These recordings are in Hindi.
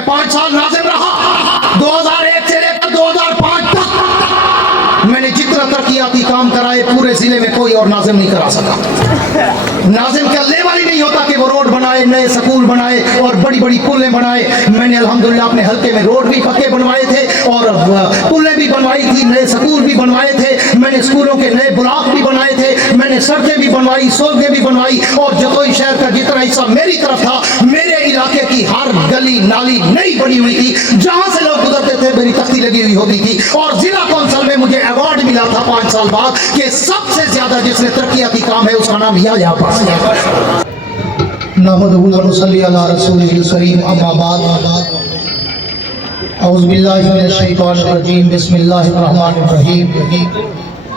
मैं 5 साल नाज़िम रहा, 2001 से लेकर 2005 तक मैंने जितना तरक्याती काम कराए पूरे जिले में कोई और नाज़िम नहीं करा सका। नाज़िम का लेवल ही नहीं होता कि वो रोड बनाए, नए स्कूल बनाए और बड़ी बड़ी पुलें बनाए। मैंने अल्हम्दुलिल्लाह अपने हल्के में रोड भी पक्के बनवाए थे और पुलें भी बनवाई थी, नए स्कूल भी बनवाए थे, मैंने स्कूलों के नए ब्लॉक भी बनाए थे, मैंने सड़कें भी बनवाई, सड़कें भी बनवाई और जतोई शहर का जितना हिस्सा मेरी तरफ था, मेरे इलाके की हर गली नाली नई बनी हुई थी, जहां से लोग गुजरते थे मेरी तख्ती लगी हुई होती थी और जिला कौंसिल में मुझे अवार्ड मिला था 5 साल बाद कि सबसे ज्यादा जिसने तरक्याती काम है उसका नाम या पास नहमदुहु व नसल्ली अला रसूलिल करीम अम्मा बाद औज़ु बिल्लाहि मिनश शैतानिर रजीम बिस्मिल्लाहिर रहमानिर रहीम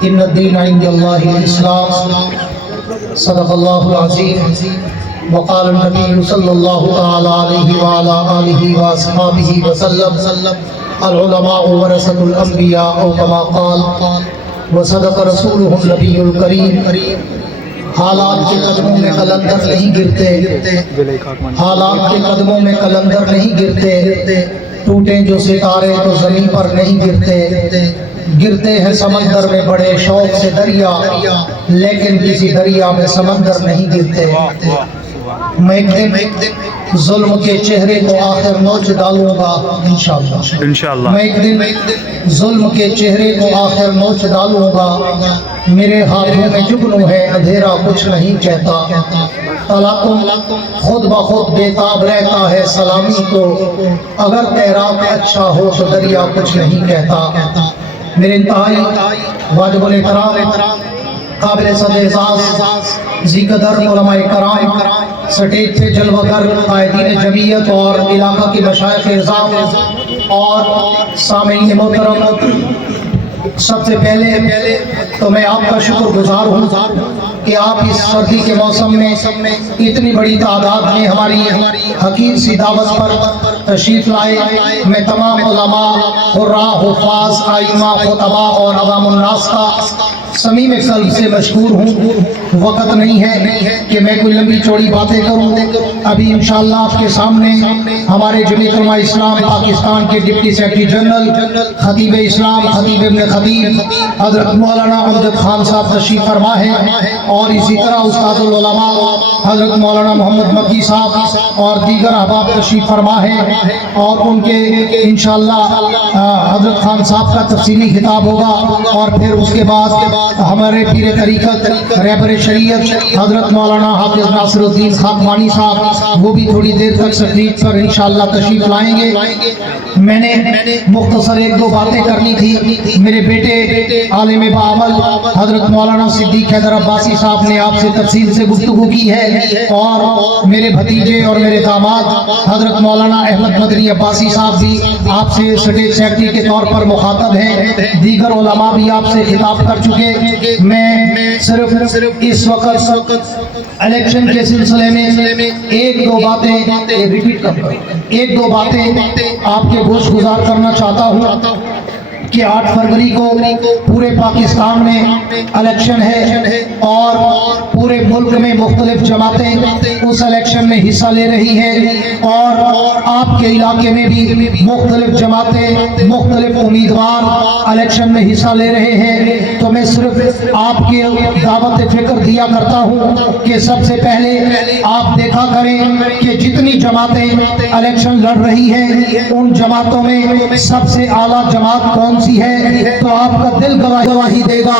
इन्नद-दीन इंदल्लाहिल इस्लाम सदक़ल्लाहुल अज़ीम व क़ाल नबी सल्लल्लाहु तआला अलैहि व अला आलिहि व अस्हाबिहि व सल्लम अल उलमा वरसतुल अंबिया औ कमा क़ाल व सदक़ रसूलुहुन नबियुल करीम। हालात के कदमों में कलंदर नहीं गिरते, हालात के कदमों में कलंदर नहीं गिरते, टूटे जो सितारे तो जमीन पर नहीं गिरते, गिरते हैं समंदर में बड़े शौक से दरिया, लेकिन किसी दरिया में समंदर नहीं गिरते। मैं एक दिन जुल्म के चेहरे को आखिर नोच डालूंगा इंशाअल्लाह। मैं एक दिन जुल्म के चेहरे को आखिर नोच डालूंगा। मेरे हाथों में जुगनू है, अंधेरा कुछ नहीं कहता। तलाकुम खुद ब खुद बेताब रहता है सलामी को, अगर तैराक अच्छा हो तो दरिया कुछ नहीं कहता। मेरे इंतहाई वाजिबुल एहतराम काबिल सद-ए-एज़ाज़ ज़िक़दर उलमाए कराम, स्टेज पे जलवागर कायदीन जमीयत और इलाका के मशाइख़ और सामीन मोहतरम, सबसे पहले तो मैं आपका शुक्रगुजार हूँ कि आप इस सर्दी के मौसम में इतनी बड़ी तादाद में हमारी हकीम सी दावत पर तशरीफ़ लाए। मैं तमाम उलमा, हुर्रा, हुफ़ाज़, आइमा, खुतबा और अवामुन नास का समीम कल्ब से मशकूर हूँ। वक़्त नहीं है कि मैं कोई लंबी चौड़ी बातें करूँ। अभी इंशाअल्लाह आपके सामने हमारे जमीयत उलमा इस्लाम पाकिस्तान के डिप्टी सेक्रेटरी जनरल खतीब इस्लाम खतीब इब्न खतीब हज़रत मौलाना अमजद खान साहब तशरीफ़ फरमा है और इसी तरह उस्तादुल उलमा हज़रत मौलाना मोहम्मद मक्की साहब और दीगर अहबाब तशरीफ़ फरमा है और उनके इंशाअल्लाह हज़रत खान साहब का तफसीली खिताब होगा और फिर उसके बाद हमारे पीर तरीक़त रहबर शरीयत हज़रत मौलाना हाफ़िज़ नासिरुद्दीन खाकवानी साहब वो भी थोड़ी देर तक तकरीर पर इंशाअल्लाह तशरीफ़ लाएंगे। मैंने मुख्तसर 1-2 बातें करनी थी। मेरे बेटे आलिम बाअमल हज़रत मौलाना सिद्दीक़ हैदर अब्बासी साहब ने आपसे तफसील से गुफ्तगू की है और मेरे भतीजे और मेरे दामाद हज़रत मौलाना अहमद मदनी अब्बासी साहब भी आपसे स्टेज सेक्रेटरी के तौर पर मुखातब हैं। दीगर उलमा भी आपसे खिताब कर चुके। मैं सिर्फ इस वक्त इलेक्शन के सिलसिले में 1-2 बातें रिपीट कर 1-2 बातें आपके गोश गुजार करना चाहता हूँ कि 8 फरवरी को पूरे पाकिस्तान में इलेक्शन है और पूरे मुल्क में मुख्तलिफ जमातें उस इलेक्शन में हिस्सा ले रही हैं और आपके इलाके में भी मुख्तलिफ जमातें मुख्तलिफ उम्मीदवार इलेक्शन में हिस्सा ले रहे हैं। तो मैं सिर्फ आपके दावत फ़िक्र दिया करता हूँ कि सबसे पहले आप देखा करें कि जितनी जमातें इलेक्शन लड़ रही हैं उन जमातों में सबसे आला जमात कौन सी है, तो आपका दिल गवाही देगा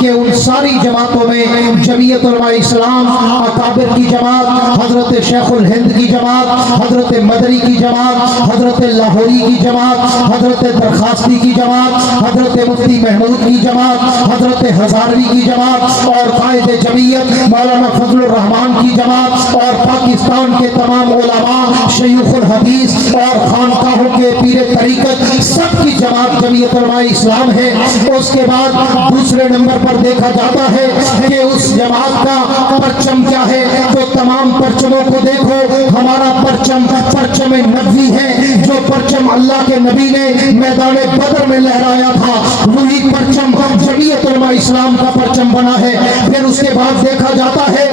कि उन सारी जमातों में जमीयत उलमा इस्लाम अकाबिर की जमात, हजरत शेखुल हिंद की जमात, हजरत मदरी की जमात, हजरत लाहौरी की जमात, हजरत दरखास्ती की जमात, हजरत मुफ्ती महमूद की जमात, हजरत हजारवी की जमात और कायद जमीयत मौलाना फजलुर रहमान की जमात और पाकिस्तान के तमाम उलमा, शयूखुल हदीस और खानकाहों के पीर तरीक़त सबकी जमात जमीयत उलमा इस्लाम है। उसके बाद दूसरे नंबर पर देखा जाता है कि उस जमात का परचम क्या है, तो तमाम परचमों को देखो, हमारा परचम परचम नबी है। जो परचम अल्लाह के नबी ने मैदान बदर में लहराया था वही परचम जमीयत उलमा इस्लाम का परचम बना है। फिर उसके बाद देखा जाता है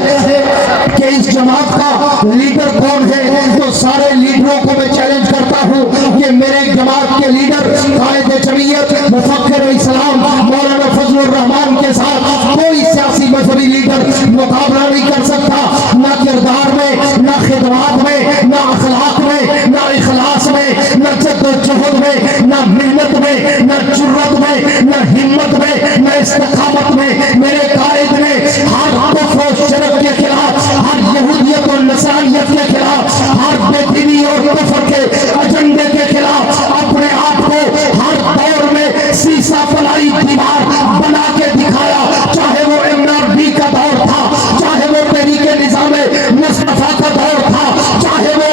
कि इस जमात का लीडर कौन है, तो सारे लीडरों को मैं चैलेंज करता हूँ कि मेरे जमात के लीडर कायद जमीयत मुफक्किर इस्लाम मौलाना फजलुर रहमान के साथ कोई सियासी मजहबी लीडर मुकाबला नहीं कर सकता, ना किरदार में, ना खिदमत में, ना अखलाक में, ना इखलास में, ना जद्दोजहद में, ना मेहनत में, ना जुर्रत में, ना हिम्मत में, ना इस्तिकामत में। मेरे कायद ने हर कुफ्र और शिरक के खिलाफ, हर यहूदियत और नसरानियत के खिलाफ, हर बेदीनी और कुफ्र के एजेंडे के खिलाफ अपने आप को हर दौर में शीशा पलाई दीवार बना के दिखाया। चाहे वो MRD का दौर था, चाहे वो तहरीके निज़ामे मुस्तफा का दौर था, चाहे वो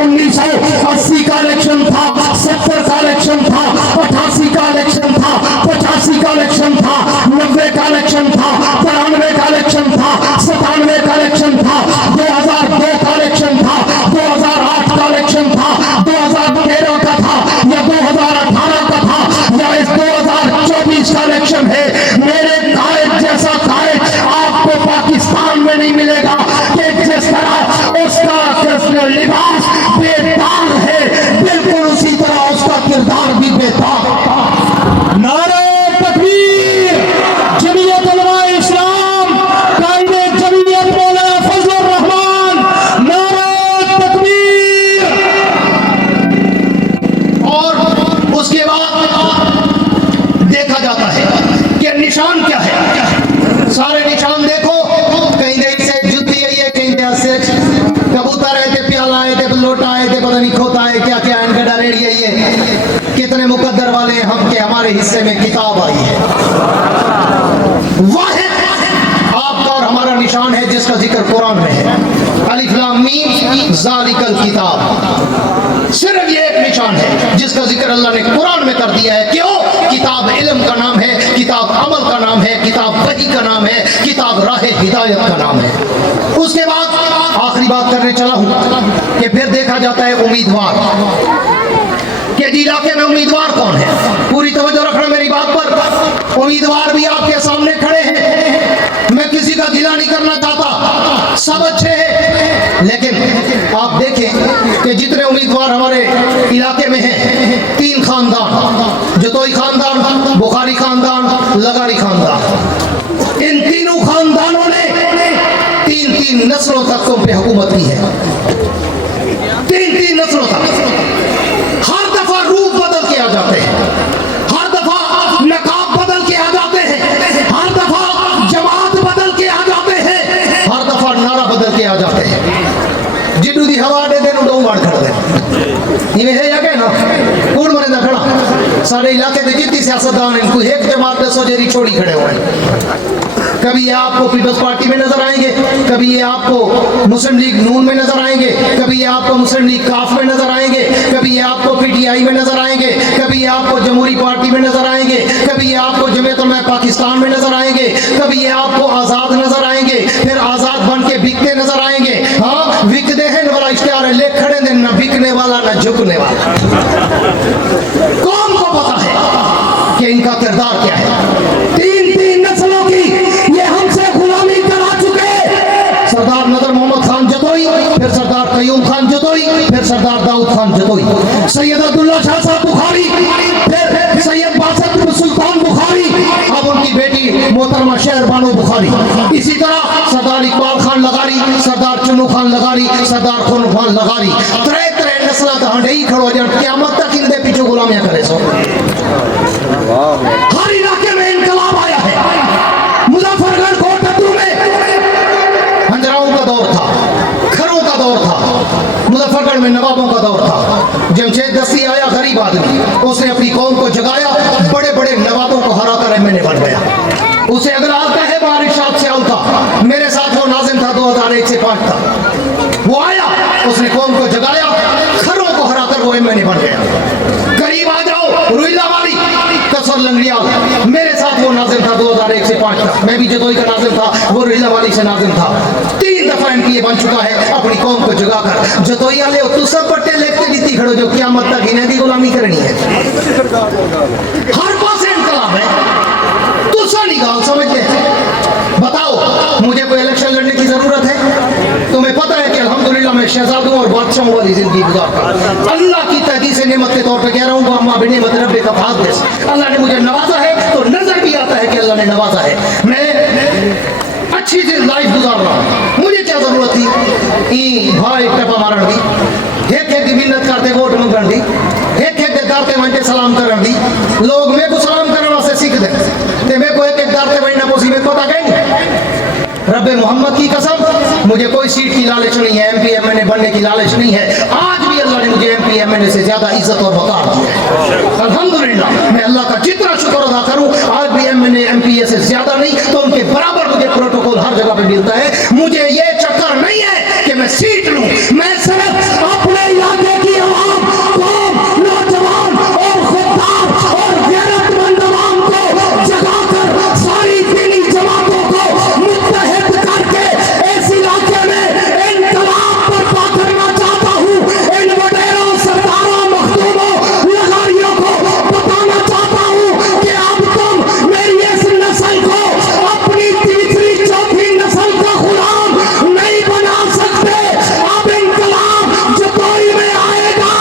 1980 का इलेक्शन था, 70 का इलेक्शन था, 88 का इलेक्शन था, 85 का इलेक्शन था, 90 का इलेक्शन था, 93 का इलेक्शन था, 97 का इलेक्शन था, 2002 का इलेक्शन था, 2008 का इलेक्शन था, 2013 का था, या 2018 का था, या इस 2024 का इलेक्शन है। मेरे कायद जैसा कायद आपको पाकिस्तान में नहीं मिलेगा कि जिस तरह उसका लिबास बेदाग है, बिल्कुल उसी तरह उसका किरदार भी बेदाग था। नारे तकबीर, जमीयत उलमाए इस्लाम, कायदे जमीयत मौलाना फजलुर रहमान, नारे तकबीर। और उसके बाद देखा जाता है कि निशान क्या है। सारे निशान देखो, कहीं देर से जुत्ती आई है, कहीं देर से कबूतर आए थे, प्याला आए थे, लोटा आए थे, पता नहीं खोता है क्या क्या, एनगडा रेडी आई है। कितने मुकद्दर वाले हैं हम के हमारे हिस्से में किताब आई है। वाहिद आपका और हमारा निशान है जिसका जिक्र कुरान में है, अलिफ लाम मीम ज़ालिकल किताब। सिर्फ ये एक निशान है जिसका जिक्र अल्लाह ने कुरान में कर दिया है। क्यों? किताब इल्म का नाम है, किताब अमल का नाम है, किताब वही का नाम है, किताब राह हिदायत का नाम है। उसके बाद आखिरी बात करने चला हूं कि फिर देखा जाता है उम्मीदवार कि इलाके में उम्मीदवार कौन है। पूरी तवज्जो रखना मेरी बात पर। उम्मीदवार भी आपके सामने खड़े हैं, मैं किसी का गिला नहीं करना चाहता, सब अच्छे हैं, लेकिन आप देखें कि जितने उम्मीदवार हमारे इलाके में हैं, 3 खानदान, जतोई खानदान, बुखारी खानदान, लगारी खानदान, इन तीनों खानदानों ने 3-3 नस्लों तक तुम पे हुकूमत की है। 3-3 नस्लों तक। हर दफा रूप बदल के आ जाते हैं, हर दफा नकाब बदल के आ जाते हैं, हर दफा जमात बदल के आ जाते हैं, हर दफा नारा बदल के आ जाते हैं। जिन्हों दी हवा दे देन उड़ो मार कर दे। ये है या क्या ना कौन मरे ना खड़ा सारे इलाके में जितनी सियासतदान हैं, कोई एक जमात दसो जेरी छोड़ी खड़े हुए हैं। कभी ये आपको पीपल्स पार्टी में नजर आएंगे, कभी ये आपको मुस्लिम लीग नून में नजर आएंगे, कभी ये आपको मुस्लिम लीग काफ में नजर आएंगे, कभी ये आपको PTI में नजर आएंगे, कभी ये आपको जमहूरी पार्टी में नजर आएंगे, कभी ये आपको जमीयत उलमा पाकिस्तान में नजर आएंगे, कभी ये आपको आजाद नजर आएंगे, फिर आजाद बन के बिकते नजर आएंगे। हाँ, बिकते हैं वाला इश्तेहार है, ले खड़े दिन, ना बिकने वाला ना झुकने वाला। कौन को पता है कि इनका किरदार क्या है? 3-3 नस्लों की ये हमसे गुलामी करा चुके। सरदार नदर मोहम्मद खान जतोई, फिर सरदार कयूम खान जतोई, फिर सरदार दाऊद खान जतोई, सैयद अब्दुल्ला शाह साहब बुखारी, फिर सैयद बासत सुल्तान बुखारी, अब उनकी बेटी मोहतरमा शहर बानो बुखारी, इसी तरह सरदार इकबाल खान लगारी, सरदार चुन्नू खान लगारी, सरदार खुन खान लगारी। त्रे नस्ल तो हंडे ही खड़ो जान, क़यामत तक इनके पीछे गुलामियां करे सो। हर इलाके में इनकलाब आया है। मुजफ्फरगढ़ कोटद्दू में हंजराओं का दौर था, खरों का दौर था, मुजफ्फरगढ़ में नवाबों का दौर था। जमशेद दस्ती आया, गरीब आदमी, उसने अपनी कौम को जगाया, बड़े बड़े नवाबों को हरा कर MNA बन गया। उसे अगर आता है बारिश से का, मेरे साथ वो नाजिम था 2001 से 5 तक, वो आया, उसने कौम को जगाया, खरों को हराकर वो MNA बन गया। करीब आ जाओ, रुइला वाली कसर लंगड़ियाल, मेरे साथ वो नाजिम था 2001 से 5 तक, मैं भी जदोई का नाजिम था, वो रुइला वाली से नाजिम था। 3 दफा MPA बन चुका है अपनी कौम को जगाकर। जदोई वाले तू सब पट्टे लेके जीती खड़ो जो क़यामत तक इन्हें दी गुलामी करनी है। हर पास इनकलाब है, तू सा निकाल समझते हैं। बताओ, मुझे कोई इलेक्शन लड़ने की जरूरत है? तुम्हें पता है कि अल्हम्दुलिल्लाह मैं शहजाद हूं और बादशाह सुकून वाली जिंदगी गुजारता हूँ। अल्लाह की तहदीद से नेमत के तौर पर कह रहा हूँ, अम्मा बिनेमत रब्बे का फादस, अल्लाह ने मुझे नवाजा है तो नजर भी आता है कि अल्लाह ने नवाजा है। मैं अच्छी सी लाइफ गुजार रहा हूँ। मुझे क्या जरूरत थी ई भाई टपा मारण दी, एक एक मिन्नत करते वोट मंगण दी, एक एक दाते वंटे सलाम करन दी। लोग मेरे को सलाम करने वास्ते सीख दे ते मेरे को एक एक दाते वंटना पोसी मेरे को पता नहीं। रब्बे मोहम्मद की कसम, मुझे कोई सीट की लालच नहीं है, एमपी एमएनए बनने की लालच नहीं है। आज भी अल्लाह ने मुझे एमपी एमएनए से ज्यादा इज्जत और वकार दिया है। अल्हम्दुलिल्लाह, मैं अल्लाह का जितना शुक्र अदा करूं, आज भी एमएनए एमपीए से ज्यादा नहीं तो उनके बराबर मुझे प्रोटोकॉल हर जगह पे मिलता है। मुझे ये चक्कर नहीं है कि मैं सीट लूं, मैं सिर्फ अपने इलाके की आवाम, कौम, नौजवान और खुददार और गैरतमंद आवाम को जगाकर सारी दीनी जमातों को मुत्तहिद करके इस इलाके में इनकलाब बर्पा करना चाहता हूँ। इन वडेरों, सरदारों, मखदूमों, लगारियों को बताना चाहता हूँ कि अब तुम मेरी इस नस्ल को अपनी तीसरी चौथी नस्ल का गुलाम नहीं बना सकते। अब इनकलाब जतोई में आएगा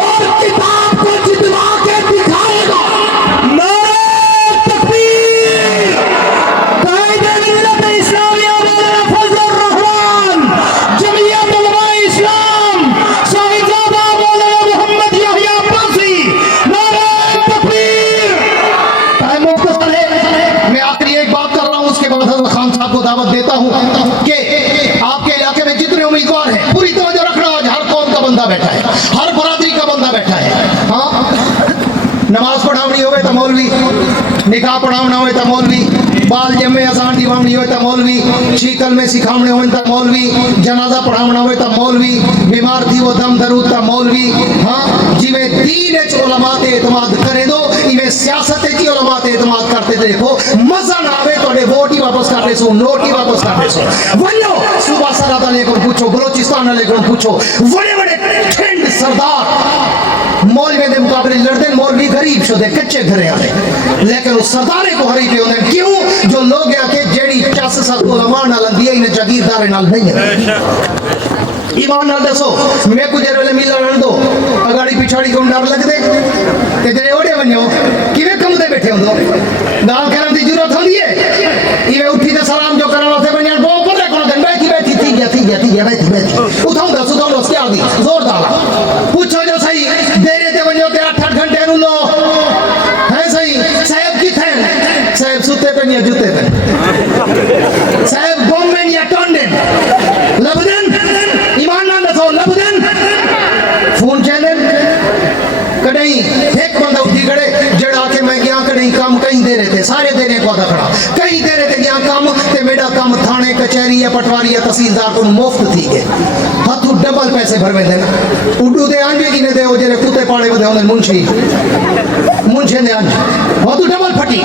और किताब को जितवा के दिखाएगा। नारे तकबीर! कायदे मिल्लत इस्लामिया मौलाना फजलुर रहमान, जमीयत उलमाए इस्लाम, साहिबजादा मौलाना मोहम्मद याहिया अब्बासी, नारे तकबीर! टाइम मुख्तसर है, मैं आखिरी एक बात कर रहा हूँ, उसके बाद हज़रत खान साहब को दावत देता हूँ कि आपके इलाके में जितने उम्मीदवार हैं पूरी तवज्जो रखना। आज हर कौम का बंदा बैठा है, हर बरादरी का बंदा बैठा है। हाँ, नमाज पढ़ावनी होवे तो मौलवी, निकाह पढ़ावना होवे तो मौलवी, बाल जमे आसान दिवावनी होवे तो मौलवी, शीकल में सिखावने होवे तो मौलवी, जनाजा पढ़ावना होवे तो मौलवी, बीमार थी वो दम दरूद तो मौलवी। हाँ, जिवे दीन च उलमा ते एतमाद करे दो, इवे सियासत च उलमा ते एतमाद करते देखो, मजा ना आवे तो वोट ही वापस कर दे सो, नोट ही वापस कर दे सो। वनो सुबह सराता लेकर पूछो, बलोचिस्तान लेकर पूछो, बड़े बड़े ठंड सरदार मौलवी के मुकाबले लड़ते, मौलवी गरीब शुदे कच्चे घरे आए, लेकिन उस सरदारे को हरी पे होने क्यों? जो लोग आके जेड़ी चस सत उलमा नाल दिए इन जागीरदारे नाल नहीं है। ईमान नाल दसो, मैं कुछ देर वेले मिला रहन दो, अगाड़ी पिछाड़ी को डर लग दे ते जेड़े ओड़े वन्यो किवे कम दे बैठे होंदो, गाल करन दी जरूरत होंदी है। इवे उठी ते सलाम जो करन वास्ते वन्या बो बोले कोन दे बैठी बैठी ठीक है बैठी उठाऊंगा क्या दी जोर डाला पूछो जो सही देरे ते वन्यो ते 8-8 घंटे नु लो है सही। साहब किथे साहब सुते पे नहीं जूते पे साहब बम में नहीं टोंडे लबदन ईमान ना दसो लबदन फोन चैनल कहीं एक बंदा उठी खड़े जड़ा के मैं गया कहीं काम कहीं दे रहे थे सारे देने को खड़ा कहीं दे रहे थे गया काम ते मेरा काम थाने कचहरी या पटवारी या तहसीलदार को मुफ्त थी के हाथू डबल पैसे भरवे देना उड्डू दे आंजे की ने दे ओ जेरे कुत्ते पाड़े वदे होने मुंशी ने आंजे हाथू डबल फटी।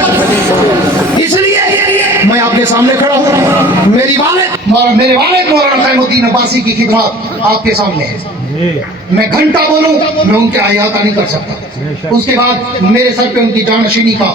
इसलिए मैं आपके सामने खड़ा हूँ, मेरे वालिद मौलाना क़यामुद्दीन अब्बासी की खिदमत आपके सामने है। मैं घंटा बोलूं मैं उनके अहाता नहीं कर सकता। उसके बाद मेरे सर पे उनकी जानशीनी का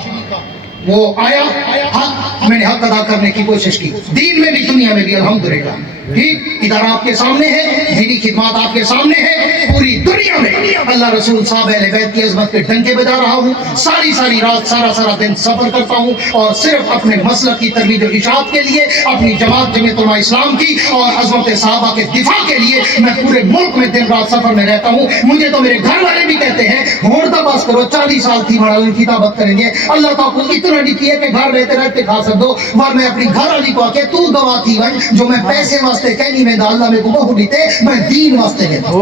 वो आया हक, मैंने हक अदा करने की कोशिश की, दीन में भी दुनिया में भी अल्हम्दुलिल्लाह। ठीक इधर आपके सामने है, दीनी खिदमत आपके सामने है, पूरी दुनिया में अल्लाह रसूल साहब अहले बैत की अज़मत के डंके बजा रहा हूँ, सारी रात सारा दिन सफर करता हूँ और सिर्फ अपने मसलक की तरवीज और इशाअत के लिए, अपनी जमात जमीयत उलमा इस्लाम की और अज़मत सहाबा के दिफा के लिए मैं पूरे मुल्क में दिन रात सफर में रहता हूँ। मुझे तो मेरे घर वाले भी कहते हैं होड़ तो बस करो 40 साल थी बड़ा किताबत करेंगे, अल्लाह तो आपको इतना नहीं किया कि घर रहते रहते खा सकते हो। वह मैं अपनी घर वाली को आके तू गवाह थी भाई जो मैं पैसे वास्ते कहनी में अल्लाह में को बहु दीते मैं दीन वास्ते लेता हूं।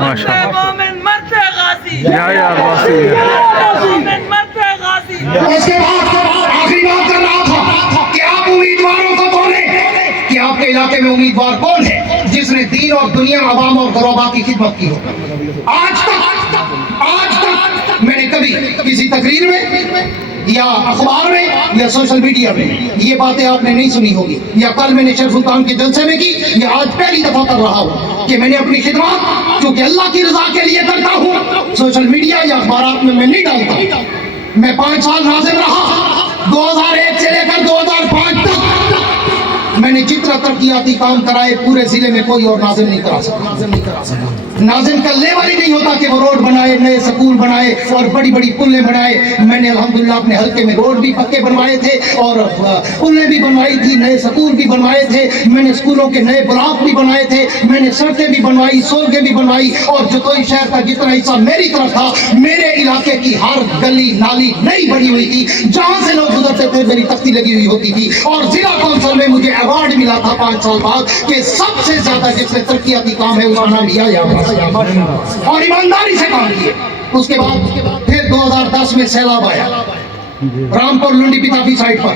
माशाअल्लाह मोमिन मरते गाजी या गाजी मोमिन मरते गाजी। उसके बाद आखिरी बात कर रहा था कि आप उम्मीदवारों को बोले कि आपके इलाके में उम्मीदवार कौन है जिसने दीन और दुनिया अवाम और गरोबा की खिदमत की हो। आज तक मैंने कभी किसी तकरीर में या अखबार में या सोशल मीडिया में ये बातें आपने नहीं सुनी होगी, या कल मैंने शेख सुल्तान के जलसे में की, या आज पहली दफा कर रहा हूँ कि मैंने अपनी खिदमत जो कि अल्लाह की रजा के लिए करता हूँ सोशल मीडिया या अखबार में मैं नहीं डालता। मैं 5 साल नाज़िम रहा, 2001 से लेकर 2005 तक मैंने जितना तरक्याती काम कराए पूरे जिले में कोई और नाजिम नहीं करा सका। नाजिम का लेवल ही नहीं होता कि वो रोड बनाए, नए स्कूल बनाए और बड़ी बड़ी पुलें बनाए। मैंने अल्हम्दुलिल्लाह अपने हल्के में रोड भी पक्के बनवाए थे और पुलें भी बनवाई थी, नए स्कूल भी बनवाए थे, मैंने स्कूलों के नए ब्लॉक भी बनाए थे, मैंने सड़कें भी बनवाई, सड़कें भी बनवाई और जतोई शहर का जितना हिस्सा मेरी तरफ था, मेरे इलाके की हर गली नाली नई बनी हुई थी। जहां से लोग गुजरते थे मेरी तख्ती लगी हुई होती थी और जिला कौंसिल में मुझे अवार्ड मिला था 5 साल बाद कि सबसे ज्यादा जिसने तरक्याती काम है उसका नाम लिया और ईमानदारी से काम किए। उसके बाद फिर 2010 में सैलाब आया रामपुर लुंडी पिताफी साइड पर।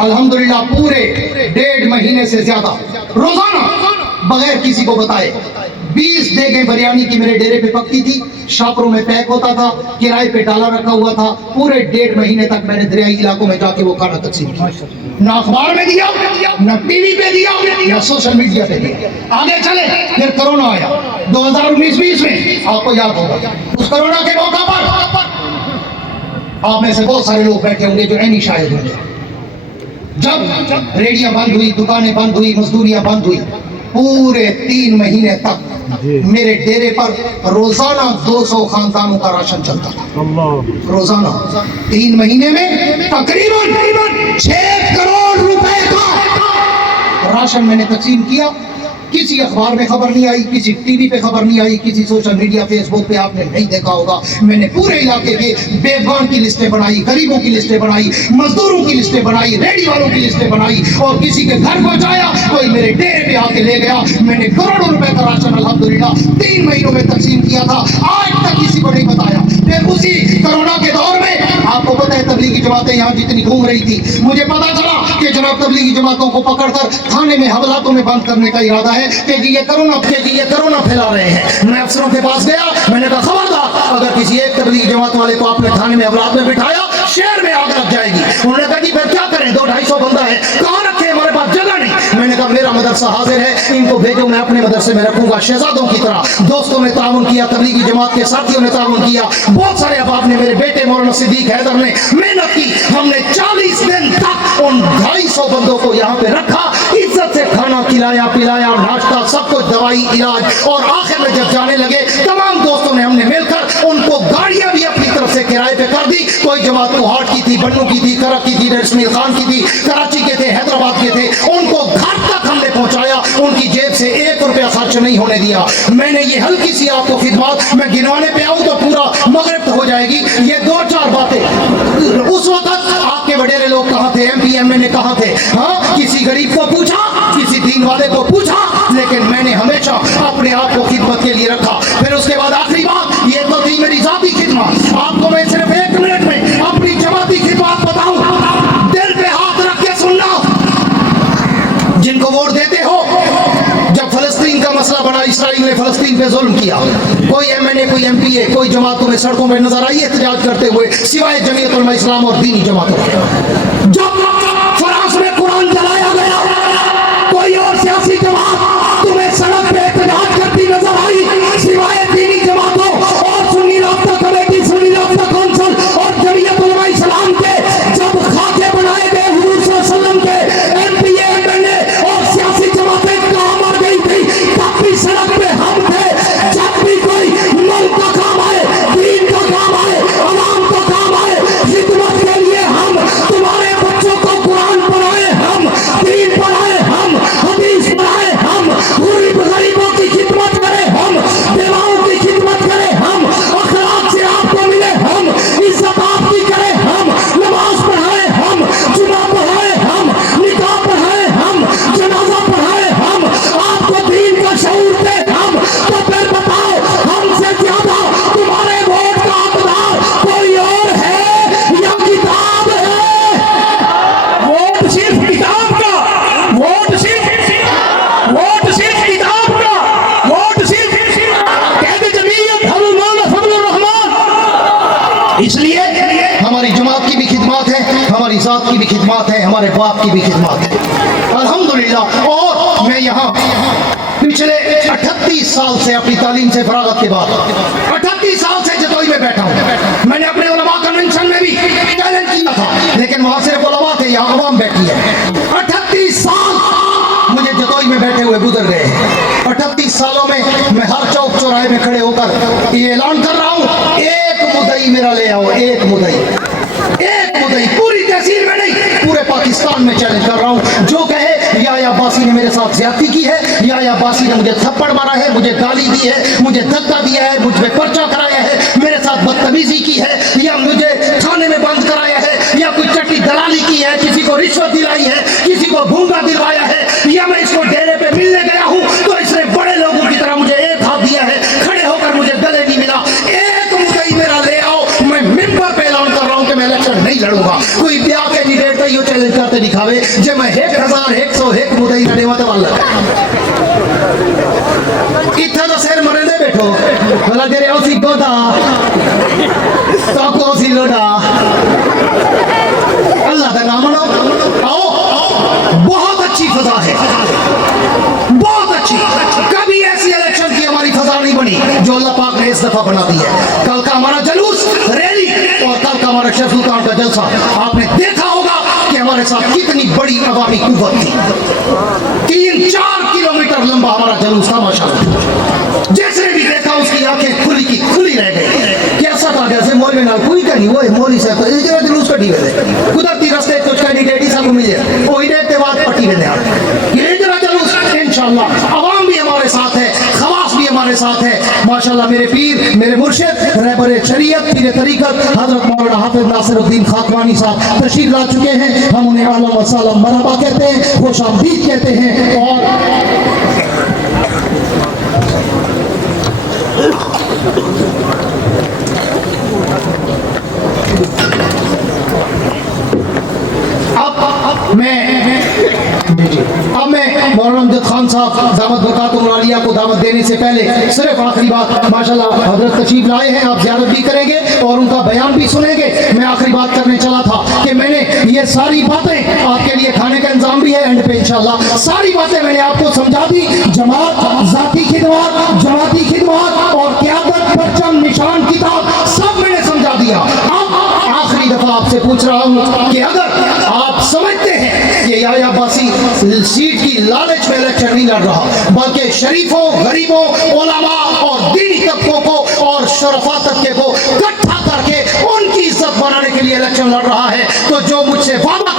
अल्हम्दुलिल्लाह पूरे 1.5 महीने से ज्यादा रोजाना बगैर किसी को बताए 20 देगे बिरयानी की मेरे डेरे पे पकती थी, शापरों में पैक होता था, किराए पे डाला रखा हुआ था। पूरे 1.5 महीने तक मैंने दरियाई इलाकों में जाके वो खाना तकसीम किया। ना अखबार में दिया, ना टीवी पे दिया, ना सोशल मीडिया पे दिया। आगे चले फिर कोरोना आया 2019-20 में, आपको याद होगा। उस कोरोना के मौका पर आप में से बहुत सारे लोग बैठे होंगे जो ऐनी शायद होंगे। जब रेडियां बंद हुई, दुकानें बंद हुई, मजदूरियां बंद हुई, पूरे 3 महीने तक मेरे डेरे पर रोजाना 200 खानदानों का राशन चलता था। रोजाना 3 महीने में तकरीबन 6 करोड़ रुपए का राशन मैंने तकसीम किया। किसी अखबार में खबर नहीं आई, किसी टीवी पे खबर नहीं आई, किसी सोशल मीडिया फेसबुक पे आपने नहीं देखा होगा। मैंने पूरे इलाके के बेगवान की लिस्टें बनाई, गरीबों की लिस्टें बनाई, मजदूरों की लिस्टें बनाई, रेडी वालों की लिस्टें बनाई और किसी के घर पहुंचाया, कोई मेरे डेरे पे आके ले गया। मैंने करोड़ों रुपए का राशन अल्हम्दुलिल्लाह 3 महीनों में तकसीम किया था, आज तक किसी को नहीं बताया। फिर उसी कोरोना के दौर में आपको पता है तबलीगी जमातें यहाँ जितनी घूम रही थी, मुझे पता चला कि जनाब तबलीगी जमातों को पकड़कर थाने में हवालातों में बंद करने का इरादा है कि जी ये कोरोना फैला रहे हैं। मैं अफसरों के पास गया, मैंने कहा खबरदार अगर किसी एक तबलीगी जमात वाले को आपने थाने में हवालात में बिठाया शहर में आग लग जाएगी। उन्होंने कहा जी फिर क्या करें, 200-250 बंदा है, कहाँ रखे, हमारे पास जगह नहीं। मैंने कहा मेरा मदरसा हाजिर है, इनको भेजो, मैं अपने मदरसे में रखूंगा शहजादों की तरह। दोस्तों ने ताउन किया, तबलीगी जमात के साथियों ने ताउन किया, बहुत सारे अहबाब ने, मेरे बेटे मौलाना सिद्दीक हैदर ने मेहनत की। हमने 40 दिन तक उन 250 बंदों को यहाँ पे रखा, इज्जत से खाना खिलाया पिलाया, नाश्ता सब कुछ, दवाई, इलाज। और आखिर में जब जाने लगे तमाम दोस्तों ने हमने मिलकर उनको गाड़ियां भी अपनी तरफ से किराए पे कर दी। कोई जमात को हाट की थी, बन्नू की थी, करक की थी, रश्मील खान की थी, कराची के थे, हैदराबाद के थे, उनको घर तक हमने पहुंचाया। उनकी जेब से 1 रुपया खर्च नहीं होने दिया। मैंने ये हल्की सी आपको खिदमत, मैं गिनवाने पे आऊं तो पूरा मगरिब हो जाएगी। ये 2-4 बातें। उस वक्त आपके वडेरे लोग कहाँ थे, MP MNA कहाँ थे? हाँ, किसी गरीब को पूछा, किसी दीन वाले को पूछा, लेकिन मैंने हमेशा अपने आप को खिदमत के लिए रखा। फिर उसके बाद आखिरी बात, ये तो थी मेरी जाती खिदमत। आपको मैं सिर्फ 1 मिनट में अपनी जमाती खिदमत बताऊं, दिल पे हाथ रख के सुनना। जिनको वोट देते हो, जब फलस्तीन का मसला बड़ा, इसराइल ने फलस्तीन पे जुल्म किया, कोई MNA, कोई MPA, कोई जमात तुम्हें सड़कों में नजर आई एहतजाज करते हुए, सिवाय जमीयत उलमा इस्लाम और दीनी जमातों के। जब फ्रांस में कुरान जलाया गया, कोई और सियासी जमात तुम्हें सड़क पे एहतजाज करती नजर आई, सिवाय दीनी जमातों और सुन्नी राब्ता कमेटी, सुन्नी राब्ता कौंसिल और जमीयत उलमा इस्लाम के जब खाके बनाए गए हुजूर सल्लल्लाहु अलैहि वसल्लम के MPA MNA और सियासी जमातें काम आ गई थी, तब भी सड़क पे हम थे। जब भी कोई मुल्क का काम आए, दीन का काम आए, अवाम का काम आए, खिदमत के लिए हम तुम्हारे बच्चों को कुरान पढ़ाए, हम दीन पढ़ाए, हम हदीस पढ़ाए, हम गरीबों की खिदमत करें, हम बेवाओं की खिदमत करें, हम अखलाक से आपको मिले, हम इज्जत आपकी करें, हम नमाज पढ़ाए, हम जुमा पढ़ाए, हम निकाह पढ़ाए, हम जनाजा पढ़ाए, हम आपको दीन का शऊर दे, हम। तो फिर बताओ, हमसे ज्यादा तुम्हारे वोट का हकदार कोई और है या किताब है? वोट सिर्फ किताब का, वोट सिर्फ किताब का, वोट सिर्फ कहते जमीयत हबुल मौला फजलुर रहमान। इसलिए हमारी जमात की भी खिदमत है, हमारी जात की भी खिदमत है, हमारे बाप की भी खिदमत है अल्हम्दुलिल्लाह। और मैं यहाँ पिछले 38 साल से अपनी तालीम से फरागत के बाद 38 साल से जतोई में बैठा हूँ। मैंने अपने उलमा कन्वेंशन में भी चैलेंज किया था, लेकिन वहां सिर्फ उलमा थे, यहाँ अवाम बैठी है। 38 साल हुए गुजर गए हैं। 38 सालों में मैं हर चौक चौराहे में खड़े होकर ये ऐलान कर रहा हूँ, एक मुद्दई मेरा ले आओ, एक मुद्दई पूरी तहसील में नहीं, पूरे पाकिस्तान में चैलेंज कर रहा हूँ। जो कहे याया अब्बासी ने मेरे साथ ज्यादती की है, याया अब्बासी ने मुझे थप्पड़ मारा है, मुझे गाली दी है, मुझे धक्का दिया है, मुझ पे पर्चा कराया है, मेरे साथ बदतमीजी की है, या मुझे थाने में बंद कराया है, या कोई चट्टी दलाली की है, किसी को रिश्वत दिलाई है, किसी को भूंगा दिलवाया है, या मैं इसको डेरे पे मिलने गया हूँ तो इसने बड़े लोगों की तरह मुझे एक हाथ दिया है, खड़े होकर मुझे गले नहीं मिला। एक मुद्दई मेरा ले आओ। मैं मिंबर पे ऐलान कर रहा हूँ कि मैं इलेक्शन नहीं लड़ूंगा। कोई ब्याह कैंडिडेट यो चैलेंज करते दिखावे जे मैं 1101 मुद्दई लड़े वाते वाला इतना तो सिर मरे दे बैठो भला तेरे औसी गोदा तो सी लोडा अल्लाह का नाम लो। आओ, बहुत अच्छी फजा है, बहुत अच्छी। कभी ऐसी इलेक्शन की हमारी फजा नहीं बनी जो अल्लाह पाक ने इस दफा बना दी है। कल का हमारा जुलूस, रैली और कल का हमारा शेख सुल्तान का जलसा, आपने देखा होगा कि हमारे साथ कितनी बड़ी अवामी कुव्वत थी। 3-4 किलोमीटर लंबा हमारा जुलूस था माशाअल्लाह। जिसने भी देखा उसकी आंखें खुली की खुली रह गई। कैसा था जैसे मौलवी ना कोई का नहीं, वो मौलवी साहब तो इजरा जुलूस कटी गए कुदरती रास्ते कुछ कैंडिडेट ही सब मिले वो ही देखते बाद पट्टी में ये इजरा जुलूस इंशाअल्लाह अवाम भी हमारे साथ है, खवास भी हमारे साथ है माशाअल्लाह। मेरे पीर, मेरे मुर्शिद, रहबर शरीयत, पीर तरीकत हजरत मौलाना हाफिज नासिरुद्दीन खाकवानी साहब तशरीफ ला चुके हैं। हम उन्हें आलम व सलाम मरहबा कहते हैं, खुशामदीद कहते हैं। और अब मैं मौलाना अमजद खान साहब दावत बरकातुहुल आलिया को दावत देने से पहले सिर्फ आखिरी बात, माशाल्लाह हजरत तशरीफ लाए हैं, आप ज़ियारत भी करेंगे और उनका बयान भी सुनेंगे। मैं आखिरी बात करने चला था कि मैंने ये सारी बातें आपके लिए, खाने का इंतजाम भी है एंड पे इंशाल्लाह, सारी बातें मैंने आपको समझा दी। जमात, जाती खिदमत, जमाती खिदमत और क़यादत, परचम, निशान, किताब सब मैंने समझा दिया। अब आखिरी दफा आपसे पूछ रहा हूँ कि अगर आप समझते हैं कि याया अब्बासी सीट की लालच में इलेक्शन नहीं लड़ रहा, बल्कि शरीफों, गरीबों, उलमा और दीनी तबकों को और शरफा तबके को इकट्ठा करके उनकी इज्जत बनाने के लिए इलेक्शन लड़ रहा है, तो जो मुझसे वादा